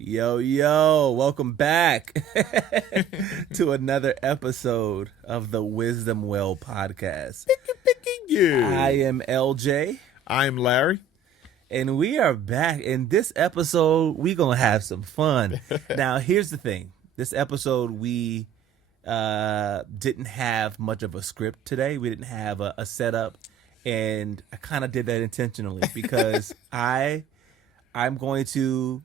Yo, welcome back to another episode of the Wisdom Well podcast. I am LJ. I'm Larry. And we are back. In this episode, we're going to have some fun. Now, here's the thing. This episode, we didn't have much of a script today. We didn't have a setup. And I kind of did that intentionally because I'm going to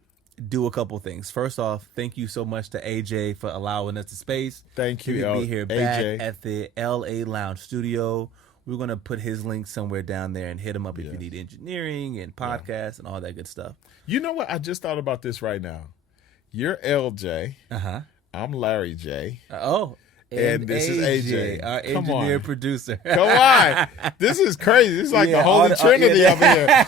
do a couple things. First off, thank you so much to AJ for allowing us the space. Thank you, to be here back AJ. at the LA Lounge Studio. We're going to put his link somewhere down there and hit him up if you need engineering and podcasts and all that good stuff. You know what? I just thought about this right now. You're LJ. I'm Larry J. And this is AJ. Our engineer producer. Come on. This is crazy. It's like the Holy Trinity up here.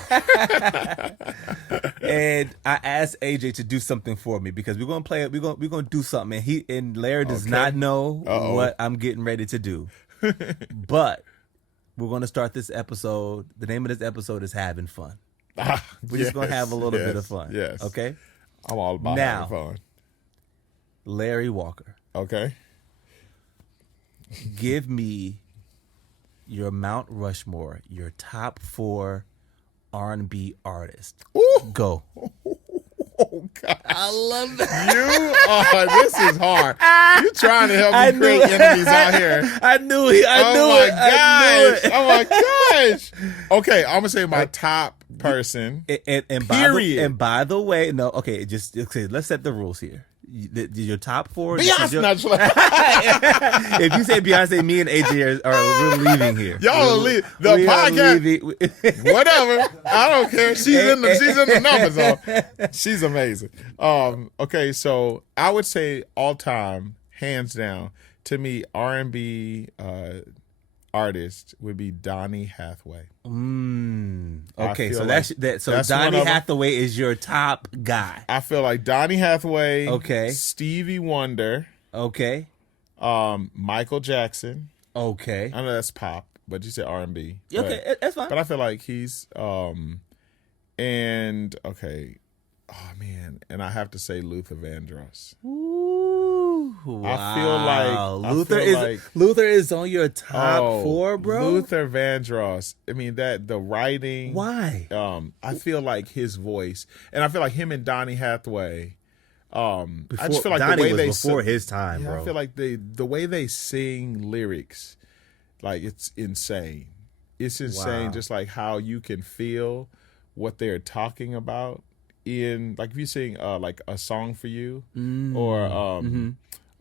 And I asked AJ to do something for me because we're gonna play it. We're gonna do something, and Larry does not know what I'm getting ready to do. But we're gonna start this episode. The name of this episode is having fun. We're just gonna have a little bit of fun. Yes. Okay. I'm all about having fun. Larry Walker. Okay. Give me your Mount Rushmore, your top 4 R&B artists. Ooh. Go. Oh, God. I love that. This is hard. You're trying to help me create enemies out here. I knew it. Oh, my gosh. Okay, I'm going to say my top person. And by the way, no, okay, let's set the rules here. Your top 4. Beyonce. If you say Beyonce, me and AJ we're leaving here. Y'all leave the podcast. Whatever. I don't care. She's in the numbers. Though. She's amazing. Okay, so I would say all time, hands down, to me, R&B artist would be Donny Hathaway. Okay, so that's Donny Hathaway is your top guy. I feel like Donny Hathaway. Okay. Stevie Wonder. Okay. Michael Jackson. Okay. I know that's pop, but you said R&B. Okay, that's fine. But I feel like he's and okay. Oh man, and I have to say Luther Vandross. Ooh, wow. I feel like Luther is on your top 4, bro. Luther Vandross. I mean the writing. Why? I feel like his voice, and I feel like him and Donny Hathaway. I just feel like Donnie the way was they before his time, bro. I feel like the way they sing lyrics, like it's insane. It's insane, just like how you can feel what they're talking about. In like if you sing like A Song for You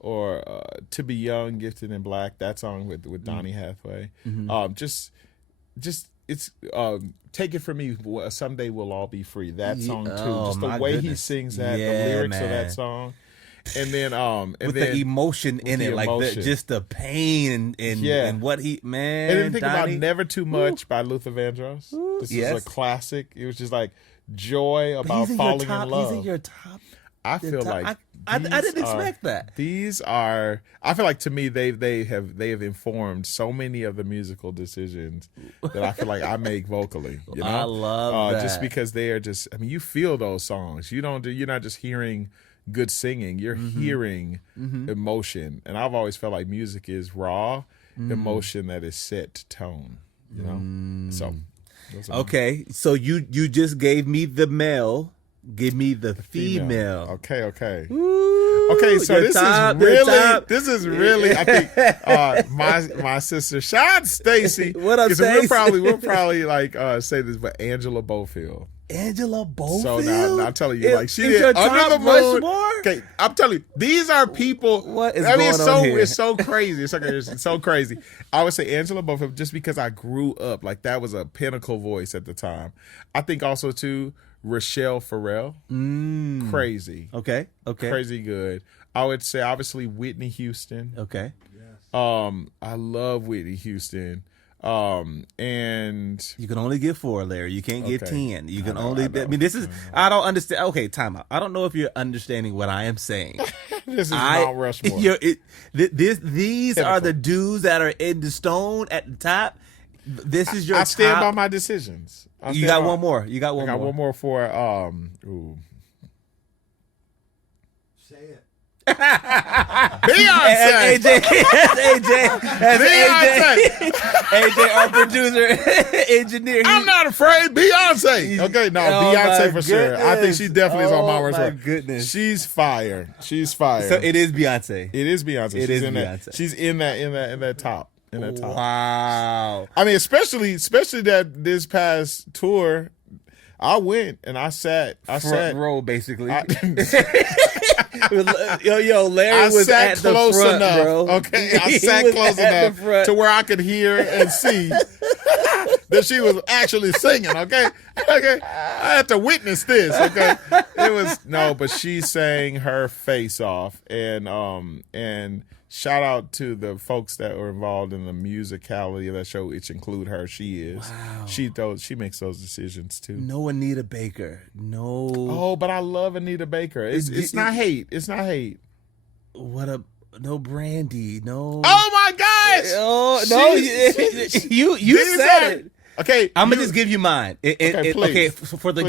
or To Be Young, Gifted and Black, that song with Donny Hathaway, just it's Take It From Me, Someday We'll All Be Free, that song too, just the way he sings that, the lyrics of that song, and then the emotion in it, like just the pain and what he and then think about Never Too Much by Luther Vandross. This is a classic. It was just like joy about falling in love. He's in your top. I feel like I didn't expect that. These are. I feel like to me they have informed so many of the musical decisions that I feel like I make vocally. You know, I love that. Just because they are just. I mean, you feel those songs. You're not just hearing good singing. You're hearing emotion, and I've always felt like music is raw emotion that is set to tone. You know, so. Okay, so you just gave me the male, give me the female. Okay. Ooh, okay, so this is really I think my sister, shout out Stacy. What up, Stacy? We'll probably like say this, but Angela Bofield. Angela Bofield. So now I'm telling you, like she did Under the Moon. Okay, I'm telling you, these are people. What is going on here? It's so crazy. It's so crazy. I would say Angela Bofield just because I grew up like that was a pinnacle voice at the time. I think also too Rochelle Farrell. Crazy. Okay. Crazy good. I would say obviously Whitney Houston. Okay. I love Whitney Houston. And you can only get 4, Larry. You can't get 10. You can only. I mean, this is. I don't understand. Okay, time out. I don't know if you're understanding what I am saying. This is Mount Rushmore. These are the dudes that are in the stone at the top. This is your. I stand by my decisions. You got one more. You got one more. I got one more for Say it. Beyonce. AJ, our producer, engineer. I'm not afraid. Beyonce. Okay, no, Beyonce for sure. I think she definitely is on Mount Rushmore. Oh my goodness, she's fire. She's fire. So it is Beyonce. It is Beyonce. It is Beyonce. She's in that top. In that top. Wow. I mean, especially that this past tour, I went and I sat Front row, basically. Larry I was sat at the close front, enough. bro. Okay, I sat close enough to where I could hear and see that she was actually singing. Okay, I had to witness this. Okay, but she sang her face off, and shout out to the folks that were involved in the musicality of that show, which include her. She is. Wow. She makes those decisions too. No Anita Baker. No. Oh, but I love Anita Baker. It's not hate. It's not hate. No Brandy. No. Oh my gosh. Oh no. You said it. Okay. I'm gonna just give you mine. For the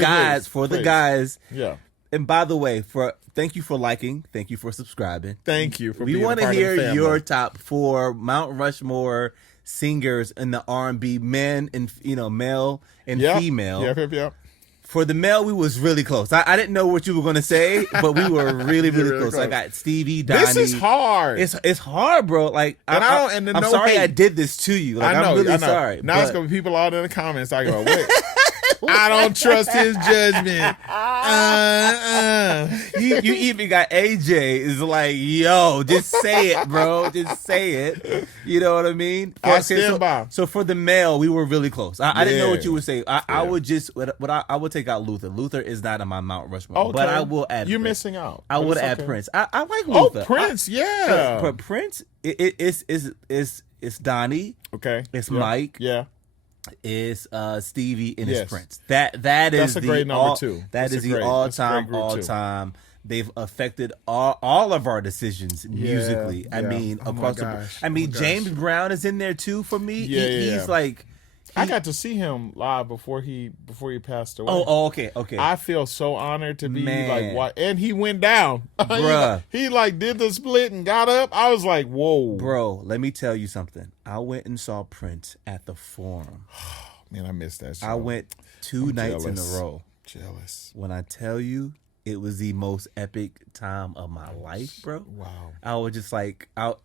guys. Yeah. And by the way, thank you for liking. Thank you for subscribing. Thank you for being a part of the family. We want to hear your top 4 Mount Rushmore singers in the R&B, men and male and female. Yep. For the male, we was really close. I didn't know what you were going to say, but we were really close. I got Stevie, Donnie. This is hard. It's hard, bro. Like, I'm sorry I did this to you. Like, I'm really sorry. Now it's going to be people out in the comments talking about, wait. I don't trust his judgment. You even got AJ is like, yo, just say it, bro. Just say it. You know what I mean? I stand by. So for the male, we were really close. I didn't know what you would say. I would just, I would take out Luther. Luther is not in my Mount Rushmore, okay. But I will add. You're Prince. missing out. I would add Prince. I like Luther. Oh, Prince, yeah. But Prince, it's Donnie. Okay. It's Mike. Yeah. Is Stevie and his Prince. That's a great number too. That is the all time. They've affected all of our decisions musically. I mean, across the board. I mean, James Brown is in there too for me. He's like, I got to see him live before he passed away. Oh, okay. I feel so honored to be like, what? And he went down, bruh. he like did the split and got up. I was like, whoa, bro. Let me tell you something. I went and saw Prince at the Forum. Man, I missed that show. I went 2 nights in a row. Jealous. When I tell you, it was the most epic time of my life, bro. Wow. I was just like, I'm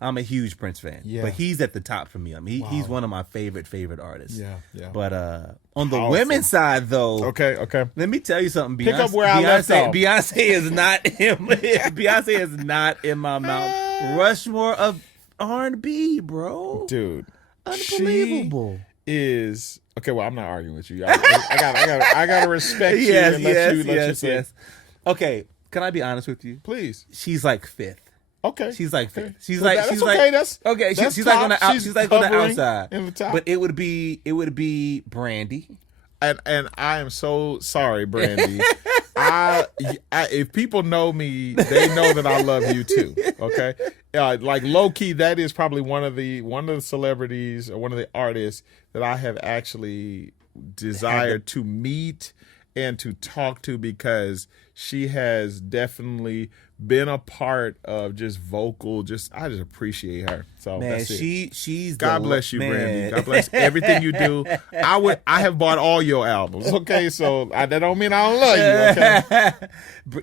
a huge Prince fan. Yeah. But he's at the top for me. I mean, he's one of my favorite artists. Yeah. But on the women's side, though, okay. Let me tell you something. Pick up where I left off. Beyonce is not in. Beyonce is not in my Mount Rushmore of R&B, bro. Dude, unbelievable. She is. Okay, well, I'm not arguing with you. I gotta respect you and let you say. Yes. Okay, can I be honest with you? Please. She's like 5th. Okay. She's like 5th. She's well, like she's okay. That's okay. That's she's like on the she's like on the outside. In the top. But it would be Brandy. And I am so sorry, Brandy. I if people know me, they know that I love you too. Okay, like low key, that is probably one of the celebrities or one of the artists that I have actually desired to meet and to talk to, because she has definitely been a part of just vocal. I just appreciate her. So man, that's it. She's God bless you, Brandy. God bless everything you do. I have bought all your albums. Okay, so that don't mean I don't love you. Okay,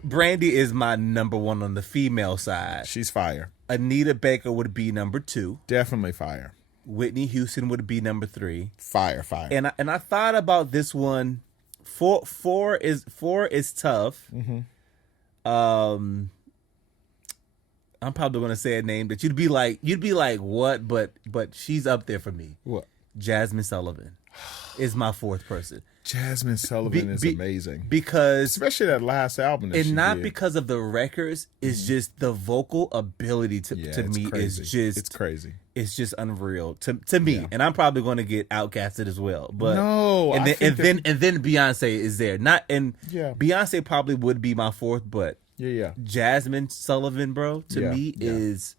Brandy is my number 1 on the female side. She's fire. Anita Baker would be number 2. Definitely fire. Whitney Houston would be number 3. Fire. And I thought about this one. Four is tough. Mm-hmm. I'm probably gonna say a name that you'd be like what, but she's up there for me. What? Jasmine Sullivan is my 4th person. Jasmine Sullivan is amazing, because especially that last album, that and she not did. Because of the records. It's just the vocal ability to me crazy. is just it's crazy. It's just unreal to me, and I'm probably going to get outcasted as well. But no, and then Beyonce is there. Beyonce probably would be my 4th, but Jasmine Sullivan, bro, to me is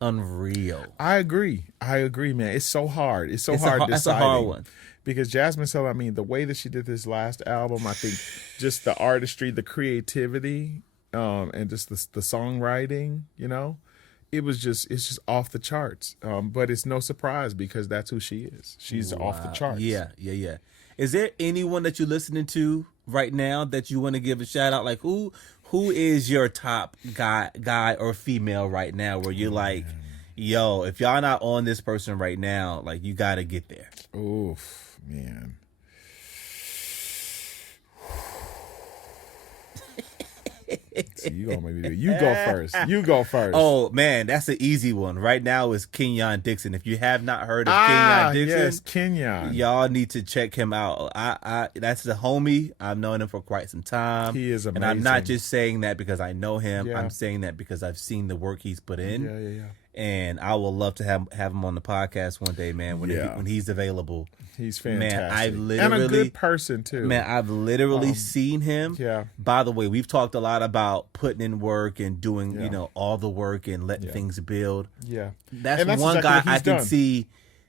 unreal. I agree, man. It's so hard. It's hard deciding. That's a hard one. Because Jasmine Sullivan, I mean, the way that she did this last album, I think just the artistry, the creativity, and just the songwriting, it's just off the charts. But it's no surprise because that's who she is. She's off the charts. Yeah. Is there anyone that you're listening to right now that you want to give a shout out? Like who is your top guy or female right now where you're like, yo, if y'all not on this person right now, like you got to get there. Oof, man. So you gonna make me do it. You go first. Oh man, that's an easy one. Right now is Kenyon Dixon. If you have not heard of Kenyon Dixon, yes, Kenyon. Y'all need to check him out. I that's the homie. I've known him for quite some time. He is amazing. And I'm not just saying that because I know him. Yeah. I'm saying that because I've seen the work he's put in. Yeah. And I would love to have him on the podcast one day, man, when he's available. He's fantastic. Man, I've literally, and a good person too. Man, I've literally seen him. Yeah. By the way, we've talked a lot about putting in work and doing, all the work and letting things build. Yeah. That's one guy I can see.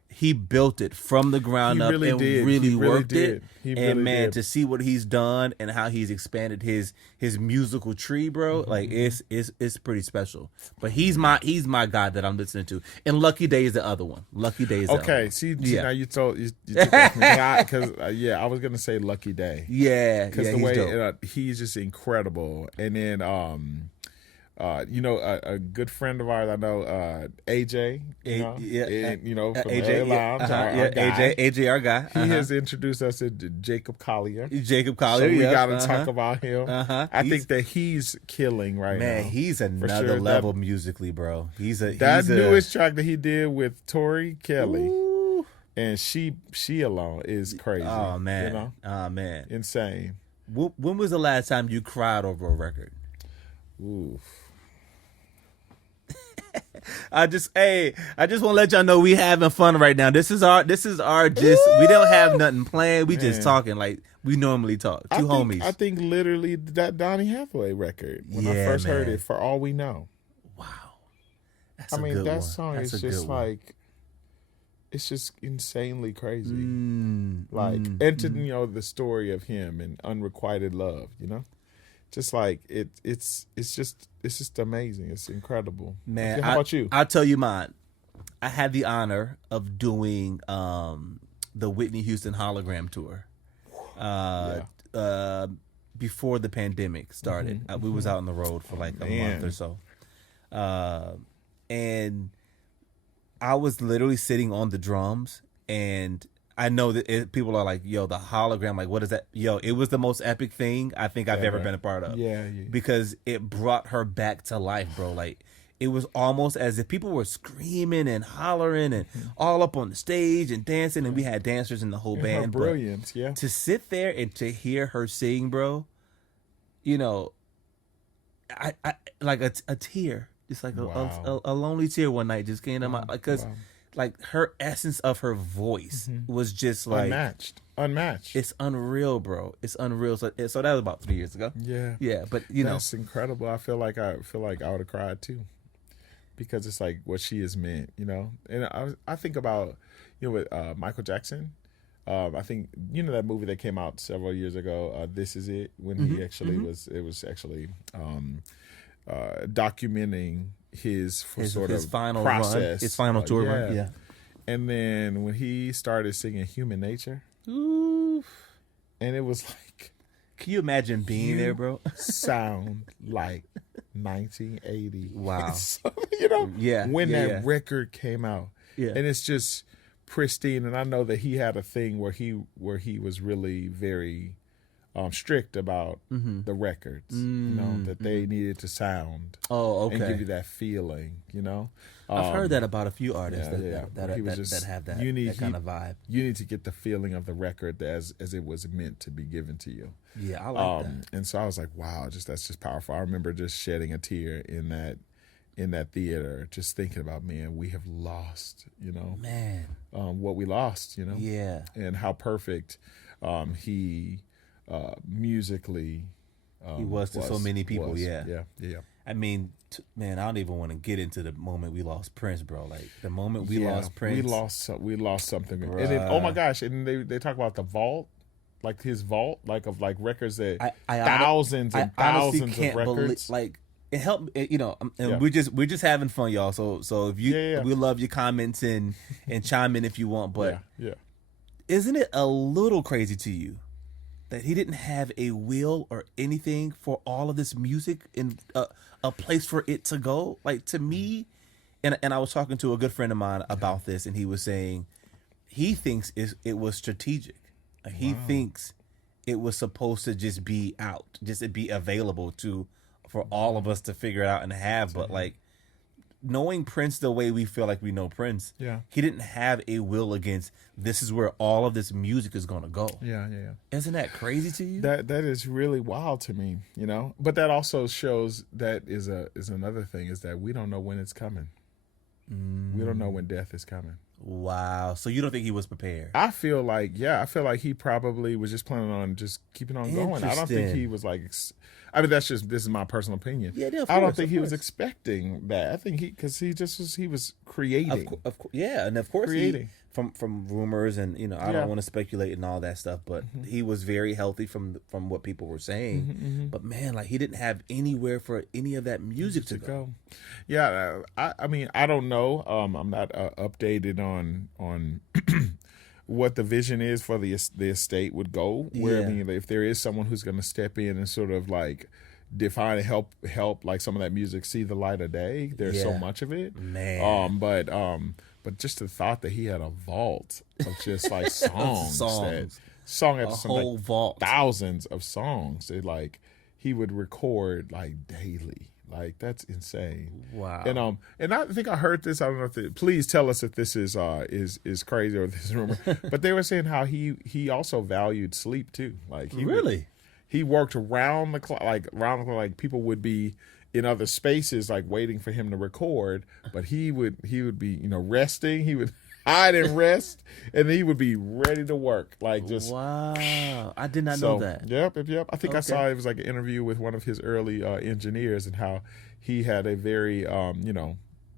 He built it from the ground up and really worked it. And man, to see what he's done and how he's expanded his musical tree, bro, like it's pretty special. But he's my guy that I'm listening to. And Lucky Day is the other one. Lucky Day is the other one. See, now you took that because I was gonna say Lucky Day. Yeah, because the way he's just incredible. And then a good friend of ours, I know, AJ, from AJ, LA Lounge, AJ, our guy. He has introduced us to Jacob Collier. So we got to talk about him. I think that he's killing right now. Man, he's another level musically, bro. That newest track that he did with Tori Kelly. Ooh. And she alone is crazy. Oh, man. Oh, man. Insane. When was the last time you cried over a record? Oof. I just want to let y'all know we having fun right now. This is our we don't have nothing planned. We just talking like we normally talk. Homies. I think literally that Donny Hathaway record when I first heard it, For All We Know. Wow. That's that song is just like, it's just insanely crazy. And to the story of him and unrequited love, just like it's just amazing. It's incredible. Man, how about you? I'll tell you mine. I had the honor of doing the Whitney Houston hologram tour before the pandemic started. We was out on the road for like a month or so, and I was literally sitting on the drums, and I know that people are like, yo, the hologram, like, what is that? Yo, it was the most epic thing I think I've ever been a part of. Yeah. Because it brought her back to life, bro. Like, it was almost as if people were screaming and hollering and all up on the stage and dancing, and we had dancers in the whole band. Her brilliance, To sit there and to hear her sing, bro, I like a tear, just like a lonely tear one night just came to my, because like her essence of her voice was just like unmatched. It's unreal, bro. It's unreal. So that was about 3 years ago. Yeah. But that's incredible. I feel like I would have cried too, because it's like what she has meant, And I think about with Michael Jackson. I think that movie that came out several years ago. This Is It, when he actually was actually documenting his final process, run, his final tour run. Yeah. And then when he started singing Human Nature, ooh, and it was like, can you imagine being there, bro? Sound like 1980. Wow. So, when that record came out, and it's just pristine. And I know that he had a thing where he was really very strict about the records, that they needed to sound and give you that feeling, I've heard that about a few artists that have that kind of vibe. You need to get the feeling of the record as it was meant to be given to you. Yeah, I like that. And so I was like, wow, that's just powerful. I remember just shedding a tear in that theater, just thinking about, man, we have lost, what we lost, Yeah. And how perfect he musically he was to so many people. Yeah. I mean, man, I don't even want to get into the moment we lost Prince, bro. Like the moment we lost Prince, we lost something. And then, oh my gosh! And they talk about the vault. like his vault, like of like records that I thousands and honestly thousands can't of records. like it helped. You know, and Yeah. we're just having fun, y'all. So if you, Yeah. we love your comments and chime in if you want. But yeah. isn't it a little crazy to you that he didn't have a will or anything for all of this music in a place for it to go? Like, to me, and I was talking to a good friend of mine about this, and he was saying he thinks it was strategic. Like, he thinks it was supposed to just be out, just to be available for all of us to figure it out and have. But like, knowing Prince the way we feel like we know Prince, he didn't have a will against this is where all of this music is going to go. Yeah. Isn't that crazy to you? That is really wild to me, you know. But that also shows that is another thing, is that we don't know when it's coming. We don't know when death is coming. Wow. So you don't think he was prepared? I feel like he probably was just planning on just keeping on going. I don't think he was like, I mean, this is my personal opinion. Yeah, of I don't course, think he was expecting that. I think he was creating. Of course, yeah, and of course creating. From rumors and I don't want to speculate and all that stuff, but he was very healthy from what people were saying. But man, like, he didn't have anywhere for any of that music to go. Yeah, I mean, I don't know. I'm not updated on what the vision is for the estate would go. Where, I mean, if there is someone who's going to step in and sort of like define and help like some of that music see the light of day. There's so much of it, man. But just the thought that he had a vault of just like songs. Song after song, whole vault, thousands of songs that like he would record like daily. Like, that's insane. Wow. And I think I heard this. I don't know if please tell us if this is crazy or this is rumor. But they were saying how he also valued sleep too. Like, he worked around the clock. Like people would be in other spaces like waiting for him to record, but he would be resting. He would hide and rest, and he would be ready to work. Like, just wow. I did not know that. Yep. I think I saw it was like an interview with one of his early engineers, and how he had a very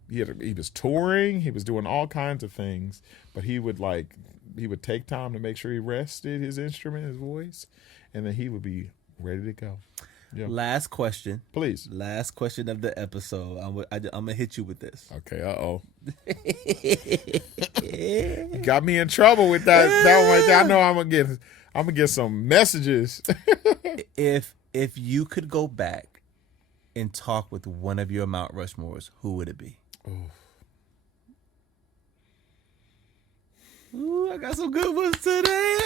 he was touring, he was doing all kinds of things, but he would take time to make sure he rested his instrument, his voice, and then he would be ready to go. Yeah. Last question, please. Last question of the episode. I'm gonna hit you with this. Okay. You got me in trouble with that one right there. I know I'm gonna get some messages. If you could go back and talk with one of your Mount Rushmores, who would it be? Ooh, I got some good ones today.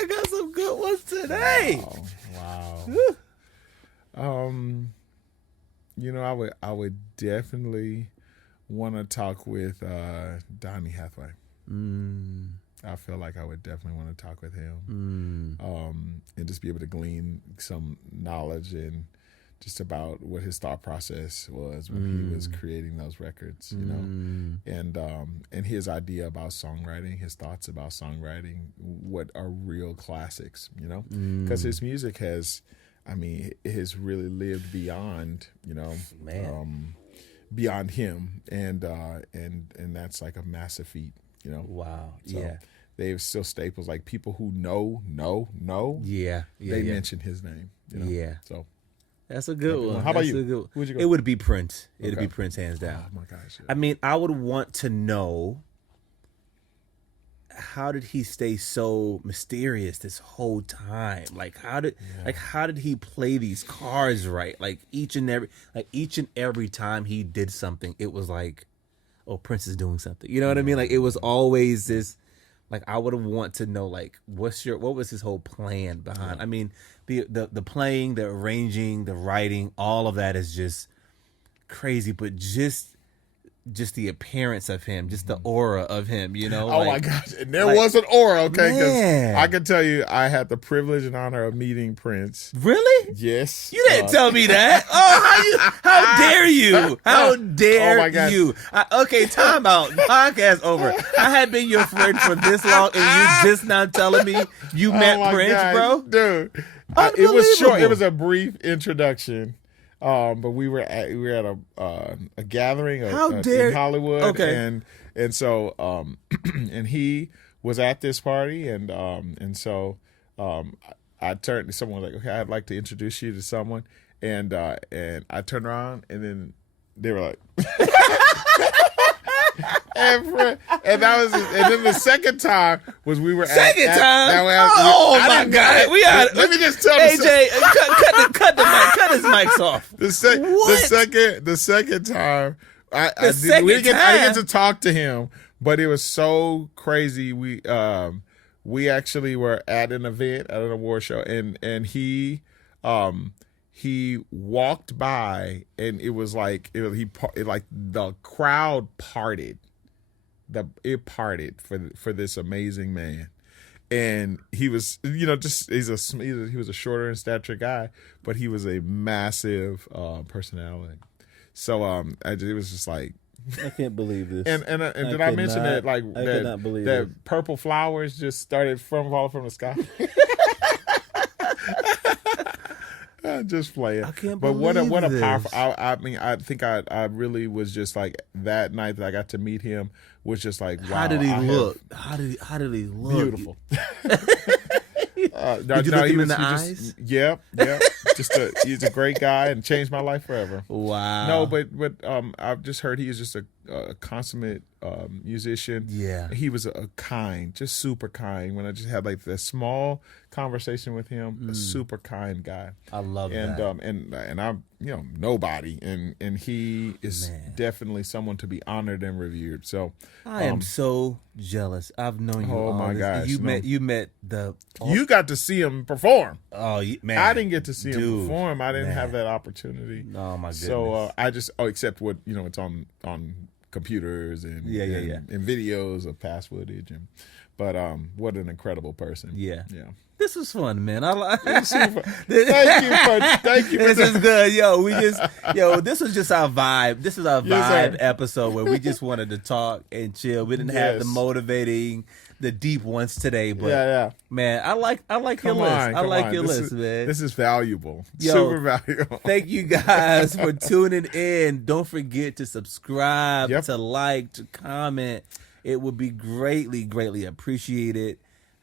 Wow. I would definitely want to talk with Donny Hathaway. I feel like I would definitely want to talk with him, and just be able to glean some knowledge and just about what his thought process was when he was creating those records, and his idea about songwriting, his thoughts about songwriting, what are real classics, because his music has really lived beyond, beyond him, and that's like a massive feat, Wow. So yeah. They've still staples, like people who know. Yeah. They mention his name. Yeah. So that's a good one. How about That's you? a good one. Who'd you go? It would be Prince. It'd Okay. be Prince, hands down. Oh my gosh. Yeah. I mean, I would want to know, how did he stay so mysterious this whole time? Like, how did he play these cards right? Like, each and every time he did something, it was like, oh, Prince is doing something. You know what I mean? Like, it was always this. Like, I would want to know, like, what was his whole plan behind? I mean, the playing, the arranging, the writing, all of that is just crazy. But just the appearance of him, just the aura of him, Oh my gosh, and there was an aura, okay? Man. Because I can tell you, I had the privilege and honor of meeting Prince. Really? Yes. You didn't tell me that. Oh, how dare you? How dare my gosh. you? Okay, time out. Podcast over. I had been your friend for this long, and you just now telling me you met Prince, gosh, bro? dude. It was short. It was a brief introduction. But we were at a gathering in Hollywood, Okay. and so and he was at this party, and so I turned. Someone was like, "Okay, I'd like to introduce you to someone," and I turned around, and then they were like. And that was, and then the second time was we were second at, time. my God! Let me just tell AJ, cut the mic, cut his mics off. The second time, I didn't get to talk to him, but it was so crazy. We actually were at an event at an award show, and he walked by, and it was like the crowd parted. It parted for this amazing man, and he was, he was a shorter in stature guy, but he was a massive personality. So it was just like, I can't believe this. And did I mention that I cannot believe that it. purple flowers just started falling from the sky? Just playing. I can't but believe what a this. powerful. I mean, I think I really was just like, that night that I got to meet him was just like, wow. How did he look? How did he look? Beautiful. Did you look him in the eyes? Yeah. He's a great guy and changed my life forever. Wow. No, but I've just heard he is just a consummate musician. Yeah. He was just super kind. When I just had like that small conversation with him, a super kind guy. I love that. And I'm nobody, and he is definitely someone to be honored and revered. So I am so jealous. I've known you. Oh my gosh! You met the. You got to see him perform. Oh man! I didn't get to see him perform. I didn't have that opportunity. Oh my goodness! So I just except what it's on computers and and videos of past footage, but what an incredible person. Yeah. This was fun, man. I like. Thank you. This is good, this was just our vibe. This is our vibe episode where we just wanted to talk and chill. We didn't have the motivating, the deep ones today, but man, I like your list. I like your list, man. This is valuable. Super valuable. Thank you guys for tuning in. Don't forget to subscribe, to like, to comment. It would be greatly, greatly appreciated.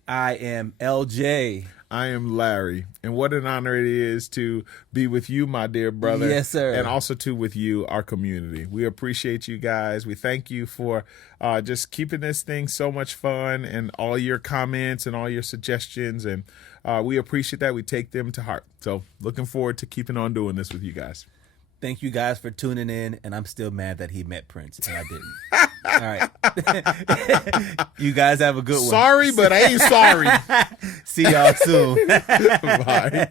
I am LJ. I am Larry. And what an honor it is to be with you, my dear brother. Yes, sir. And also with you, our community. We appreciate you guys. We thank you for just keeping this thing so much fun, and all your comments and all your suggestions. And we appreciate that. We take them to heart. So looking forward to keeping on doing this with you guys. Thank you guys for tuning in, and I'm still mad that he met Prince and I didn't. All right. You guys have a good one. Sorry, but I ain't sorry. See y'all soon. Bye.